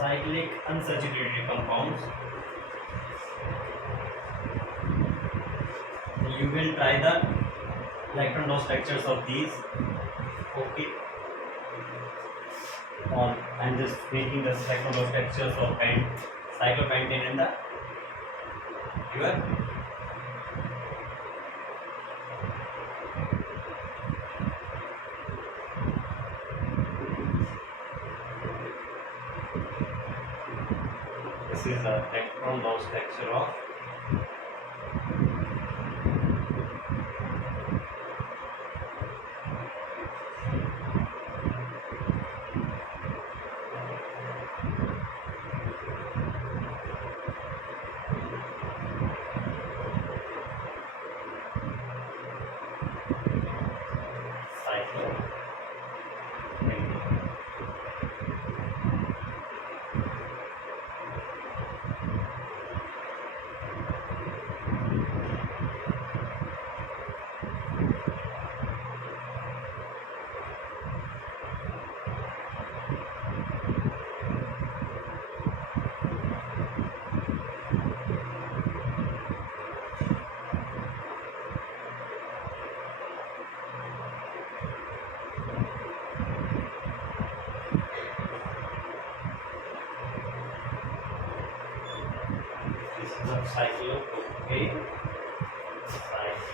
cyclic unsaturated compounds. You will try the electron loss structures of these. Okay. Or I'm just making the electron loss structures of cyclopentane and the your this is the electron loss structure of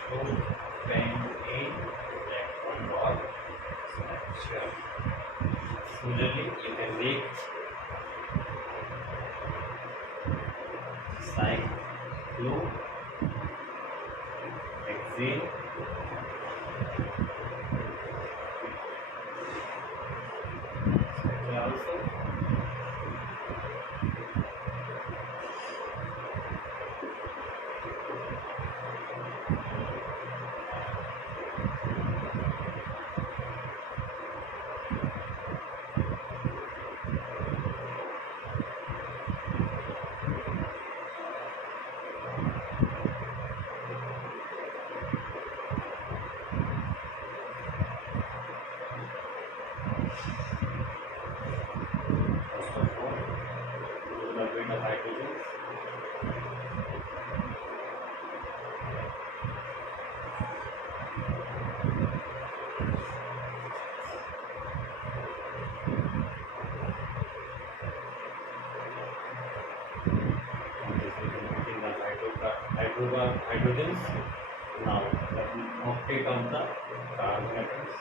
cyclopentane electron dot structure. Similarly, you can make cyclohexane structure also. Hydrogens. Now let me octet of the carbon atoms.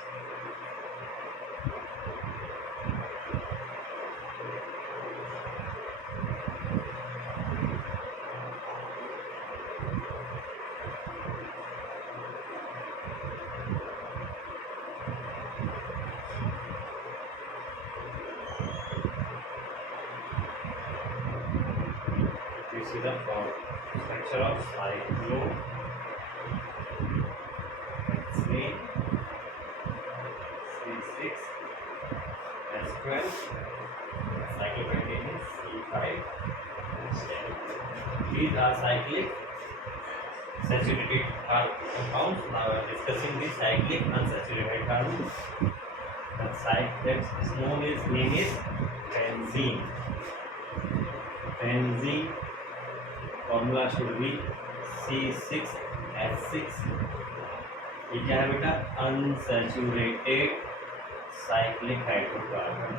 This is the structure of cyclohexane. C6H12, cyclopentane is C5H10. These are cyclic saturated compounds. Now we are discussing the cyclic unsaturated carbons. That is known as name is benzene. Benzene formula should be C6H6. ये क्या है बेटा? Unsaturated cyclic hydrocarbon.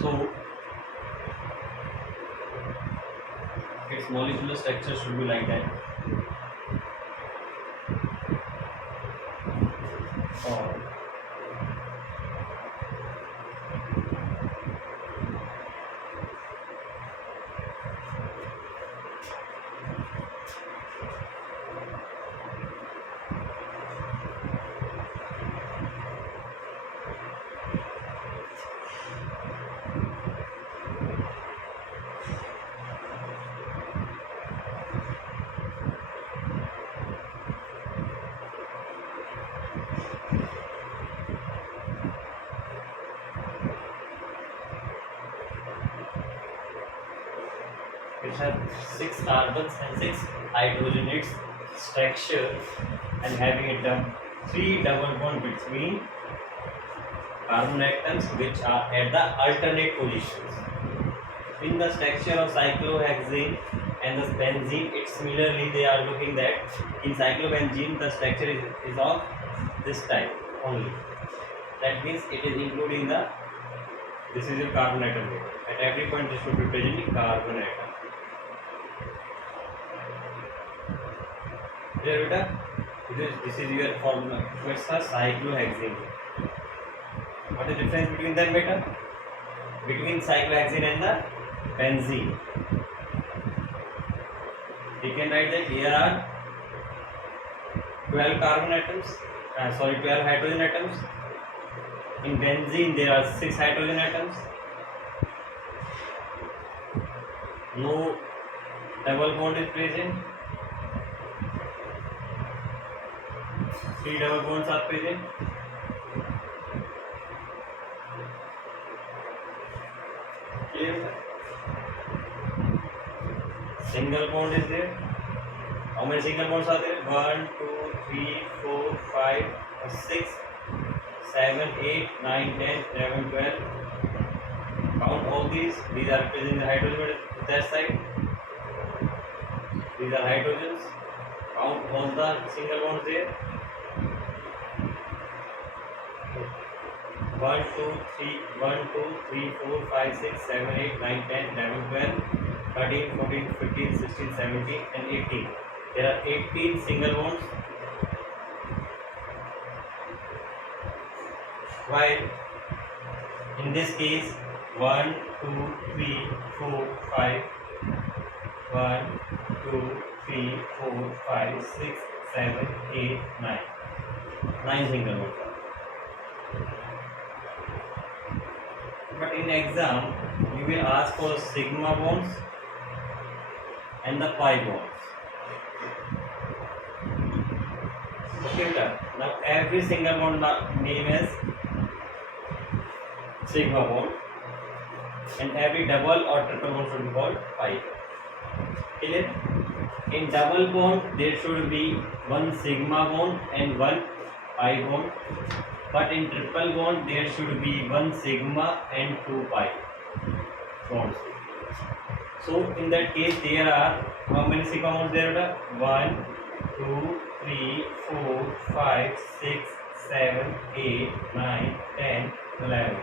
So its molecular structure should be like that. which have 6 carbons and 6 hydrogen in its structure and having a 3 double bond between carbon atoms which are at the alternate positions. In the structure of cyclohexane and the benzene, it similarly they are looking that in cyclobenzene the structure is of this type only. That means it is including the, this is your carbon atom here. At every point this should be present in carbon atom. Clear beta? This is your formula. It's a cyclohexane. What is the difference between them beta? Between cyclohexane and the benzene. We can write that here are 12 carbon atoms, 12 hydrogen atoms. In benzene there are 6 hydrogen atoms. No double bond is present. 3 double bonds are present. Clear? Single bond is there. How many single bonds are there? 1, 2, 3, 4, 5, 6, 7, 8, 9, 10, 11, 12. Count all these. These are present in the hydrogen at that side. These are hydrogens. Count all the single bonds there. 1, 2, 3, 1, 2, 3, 4, 5, 6, 7, 8, 9, 10, 11, 12, 13, 14, 15, 16, 17 and 18. There are 18 single bonds. While in this case 1, 2, 3, 4, 5, 1, 2, 3, 4, 5, 6, 7, 8, 9. 9 single bonds. But in exam, you will ask for sigma bonds and the pi bonds. Okay, now every single bond name is sigma bond, and every double or triple bond should be called pi. Clear? In double bond, there should be one sigma bond and one pi bond. But in triple bond, there should be one sigma and 2 pi bonds. So in that case, there are how many sigma bonds there are? 1, 2, 3, 4, 5, 6, 7, 8, 9, 10, 11.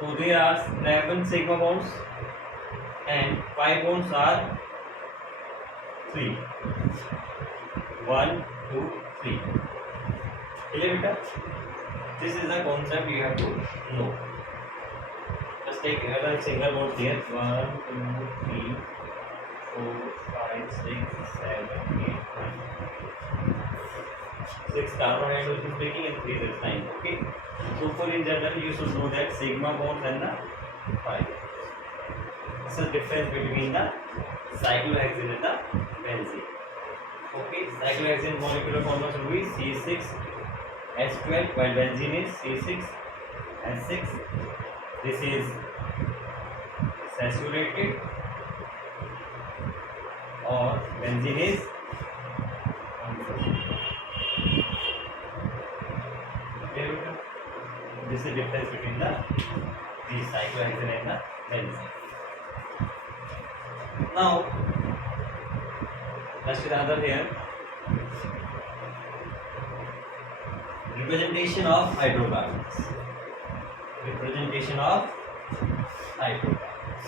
So there are 11 sigma bonds and pi bonds are 3. 1, 2, 3. Clear beta? This is a concept you have to know. Just take another single bond here. 1, 2, 3, 4, 5, 6, 7, 8, 9. 6 carbon atoms is breaking and 3 is 9. Okay. So for in general you should know that sigma bonds and the pi. This is the difference between the cyclohexane and the benzene. Okay, cyclohexane molecular formula should be C6H12 while benzene is C6H6. This is saturated or benzene is unsaturated. This is the difference between the cyclohexane and the benzene. Now let's do the other here. Representation of hydrocarbons. Representation of hydrocarbons.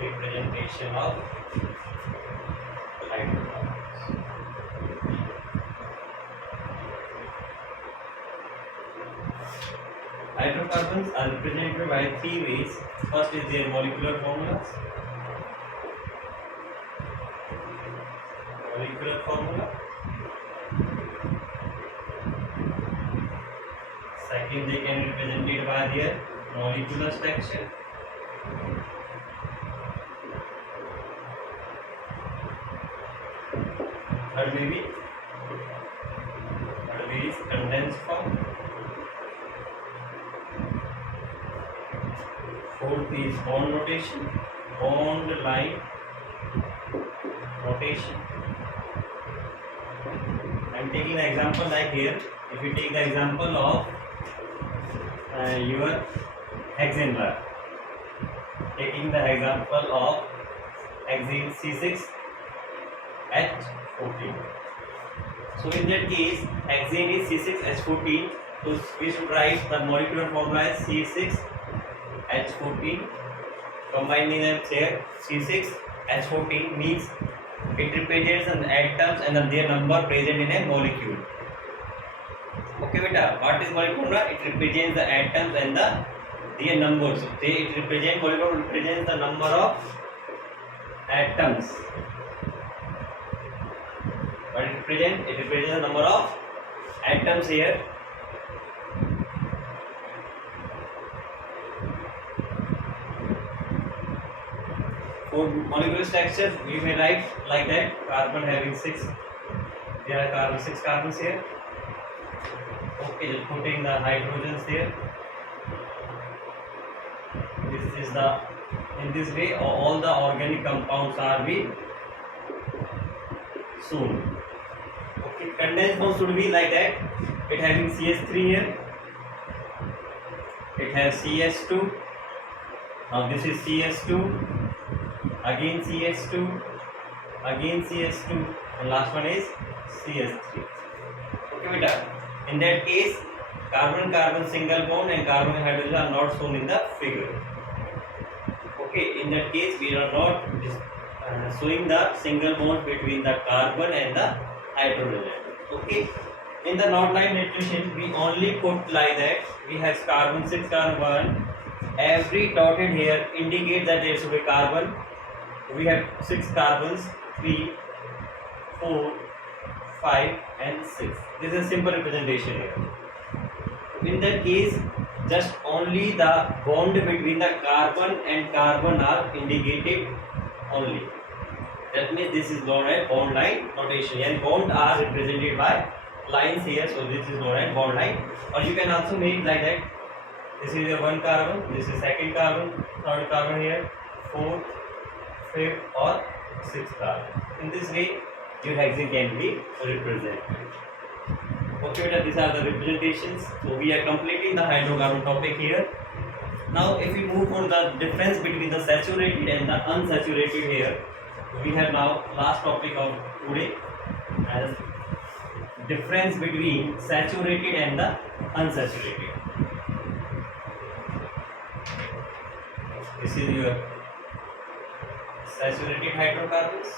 Representation of hydrocarbons. Hydrocarbons are represented by 3 ways. First is their molecular formulas. Molecular formula. Second, they can be represented by their molecular structure. Third may be condensed form. Fourth is bond notation, bond line notation. I am taking an example like here. If you take the example of your hexane bar, taking the example of hexane C6H14. So in that case, hexane is C6H14. So we should write the molecular formula as C6H14. Combining them here, C6H14 means it represents an atoms and their number present in a molecule. Okay, beta. What is molecular? It represents the atoms and their numbers. It represents molecular represents the number of atoms. What it represents? It represents the number of atoms here. For molecular structure, we may write like that: carbon having 6. There are 6 carbons here. Okay, just putting the hydrogens there. This is the in this way all the organic compounds are be shown. Okay, condensed form should be like that. It having CH3 here. It has CH2. Now this is CH2. Again CH2. Again CH2. And last one is CH3. Okay, beta. In that case, carbon-carbon single bond and carbon hydrogen are not shown in the figure. Okay, in that case, we are not showing the single bond between the carbon and the hydrogen. Okay, in the knot line notation, we only put like that. We have carbon 6, carbon 1. Every dotted here indicate that there should be carbon. We have 6 carbons, 3, 4, 5 and 6. This is a simple representation here. In that case, just only the bond between the carbon and carbon are indicated only. That means this is known as bond line notation, and bond are represented by lines here. So this is known as bond line. Or you can also make like that. This is your 1 carbon, this is 2nd carbon, 3rd carbon here, 4th, 5th or 6th carbon. In this way, your hexane can be represented. Okay, these are the representations. So we are completing the hydrocarbon topic here. Now, if we move on the difference between the saturated and the unsaturated here, we have now last topic of today as difference between saturated and the unsaturated. This is your saturated hydrocarbons.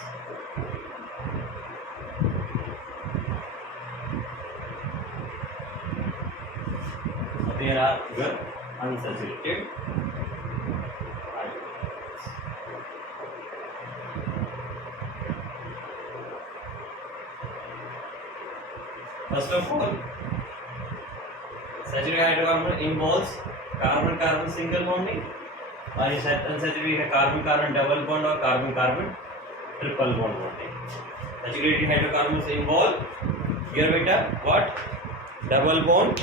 There are your unsaturated hydrocarbons. First of all, saturated hydrocarbon involves carbon-carbon single bonding, और ये unsaturated है carbon-carbon double bond और carbon-carbon triple bond bonding. Saturated hydrocarbons involve here beta what? Double bond,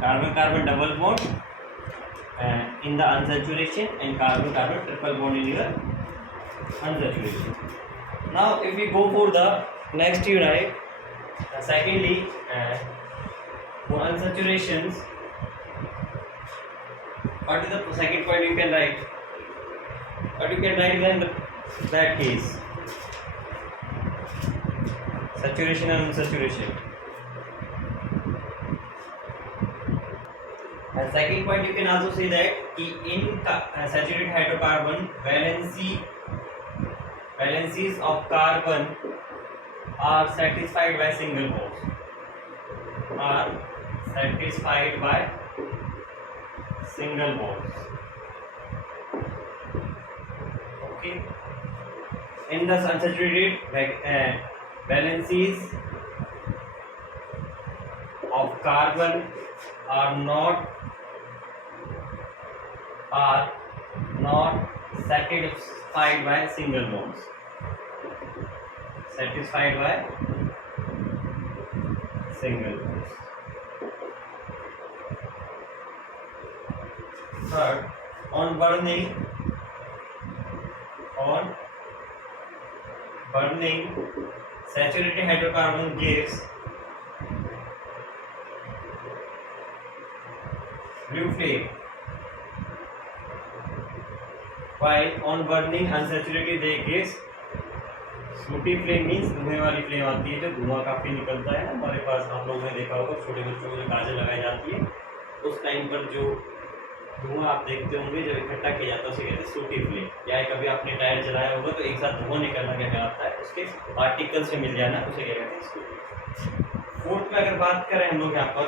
carbon-carbon double bond in the unsaturation and carbon-carbon triple bond in your unsaturation. Now, if we go for the next unit, secondly, for unsaturations, what is the second point you can write? What you can write in that case? Saturation and unsaturation. And second point you can also say that in saturated hydrocarbon valencies of carbon are satisfied by single bonds. Are satisfied by single bonds. Okay. In the unsaturated valencies of carbon are not satisfied by single bonds. Satisfied by single bonds. Third, on burning saturated hydrocarbon gives blue flame, while on burning unsaturated they gives smoky flame means धुएं वाली flame आती है, जो धुआं काफ़ी निकलता है ना हमारे पास। आप लोगों ने देखा होगा छोटे बच्चों को जो काजल लगाई जाती है उस टाइम पर जो धुआं आप देखते होंगे जब इकट्ठा किया जाता है उसे कहते हैं सूटी फ्लेम। क्या है, कभी आपने टायर चलाया होगा तो एक साथ धुआं निकलना क्या कहलाता है, उसके पार्टिकल्स में मिल जाना उसे क्या कहते हैं, सूटी। फोर्थ में अगर बात करें हम लोग यहाँ पर,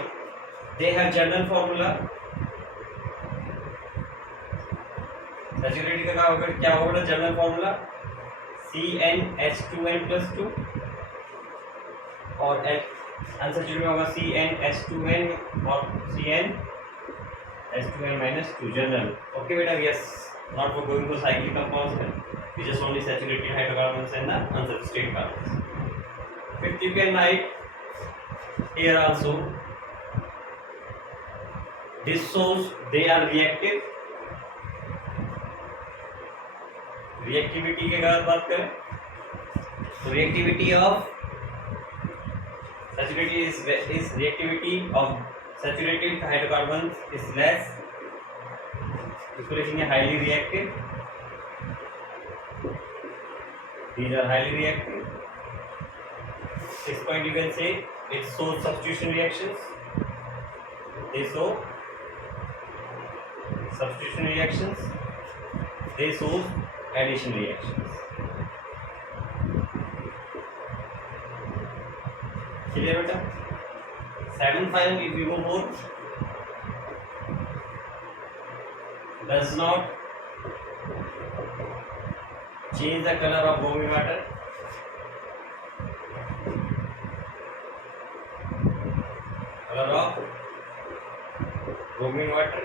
they have general formula. Saturated का क्या होगा जनरल फॉर्मूला, CnH2n+2 और अनसैचुरेटेड में होगा CnH2n और CnH2n-2 जनरल। ओके बेटा, yes, not for going for cyclic compounds, we just only saturated hydrocarbons and the unsaturated carbons. Fifth, you can write here also, this shows they are reactive. Reactivity की अगर बात करें तो reactivity of saturated is reactivity of saturated hydrocarbons is less, इसको लिखेंगे highly reactive, these are highly reactive. 6 point you can say it shows substitution reactions, they show substitution reactions, they show addition reactions. Clear बेटा? 7.5 if you go for does not change the color of bromine water. Color of bromine water.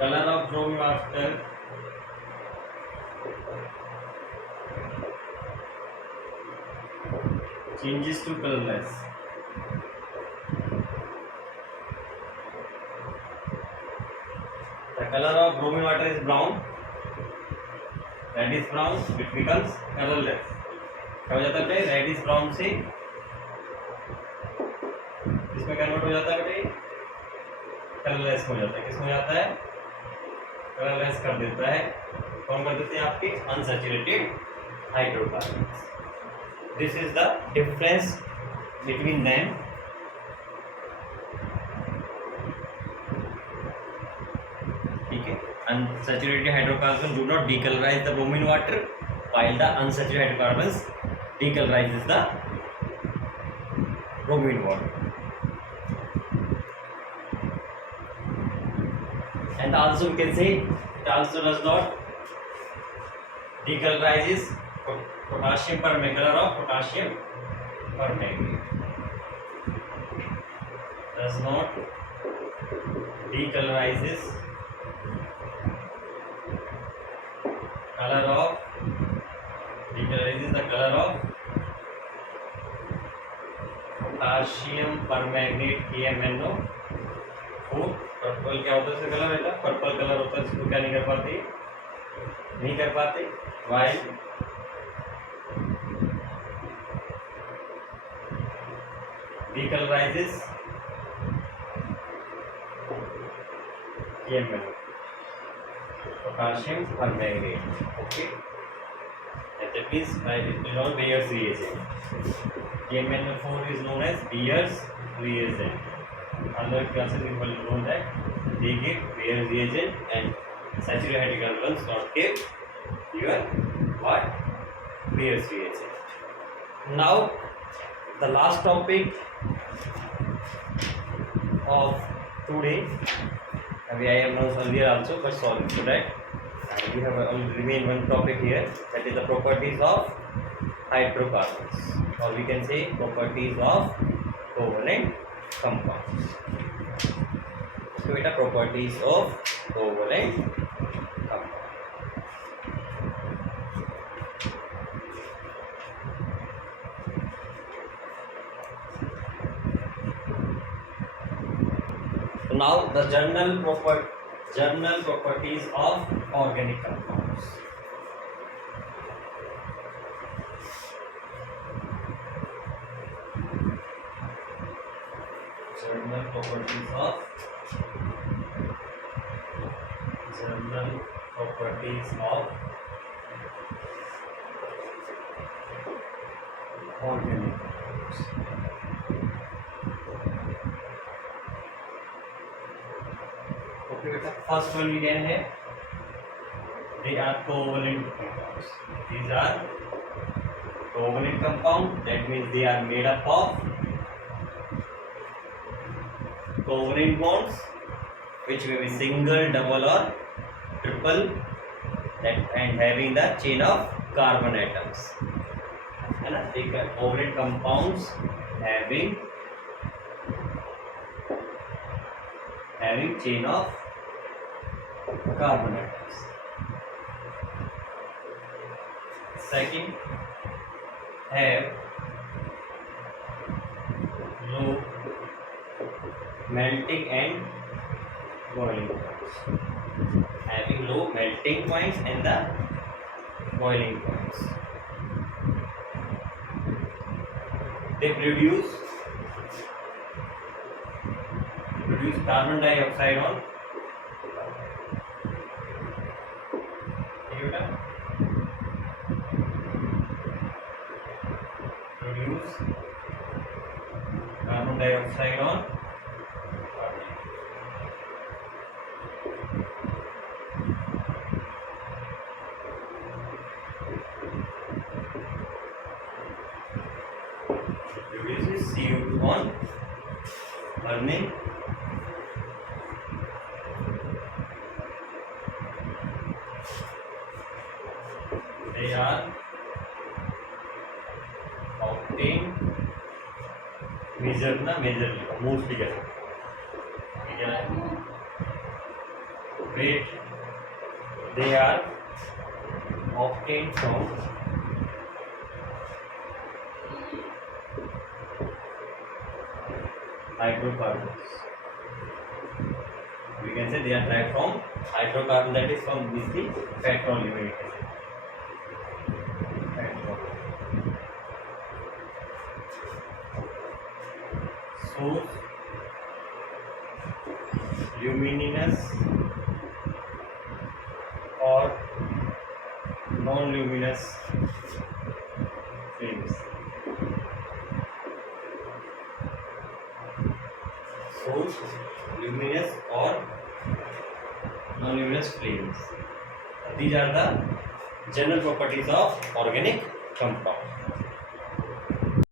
Color of bromine water changes to colorless. The color of bromine water is brown, reddish brown, it becomes colorless. क्या हो जाता है, reddish brown से इसमें convert हो जाता है बेटे, कलरलेस हो जाता है। किस हो जाता है, कलरलेस कर देता है। कौन कर देते हैं, आपके unsaturated hydrocarbons. This is the difference between them. ठीक है, unsaturated hydrocarbons do not decolorize the bromine water, while the unsaturated hydrocarbons decolorizes the bromine water. And also we can say it also does not decolorizes potassium permanganate, color of potassium permanganate does not decolorizes color of decolorizes the color of potassium permanganate KMnO4। Purple क्या होता है इसका colour बेटा, purple colour होता है, इसको क्या नहीं कर पाते, while decolorizes KMnO, potassium permanganate। okay, and that means it is all Bayer's reagent. KMnO4 is known as Bayer's reagent. Other classes you will know that they give Bayer's reagent and saturated hydrocarbons not give your what, Bayer's reagent. Now the last topic of today, I have announced earlier also, but sorry for that, we have remain one topic here, that is the properties of hydrocarbons, or we can say properties of covalent compounds. So it are properties of covalent compound. now the general properties of organic compounds. General properties of organic compounds. Okay beta, first one we can have, they are covalent compounds. These are covalent compound, that means they are made up of covalent bonds which may be single, double or triple, and having the chain of carbon atoms. है ना, एक covalent compounds having chain of carbon atoms. Second, have low melting and boiling points. Having low melting points and the boiling points. They produce carbon dioxide on produce carbon dioxide on produces CO2 on burning. They are obtained majorly mostly wait, they are obtained from hydrocarbons. We can say they are derived from hydrocarbon, that is from this the petroleum. Source luminous or non-luminous flames. Source luminous or non-luminous flames. These are the general properties of organic compound.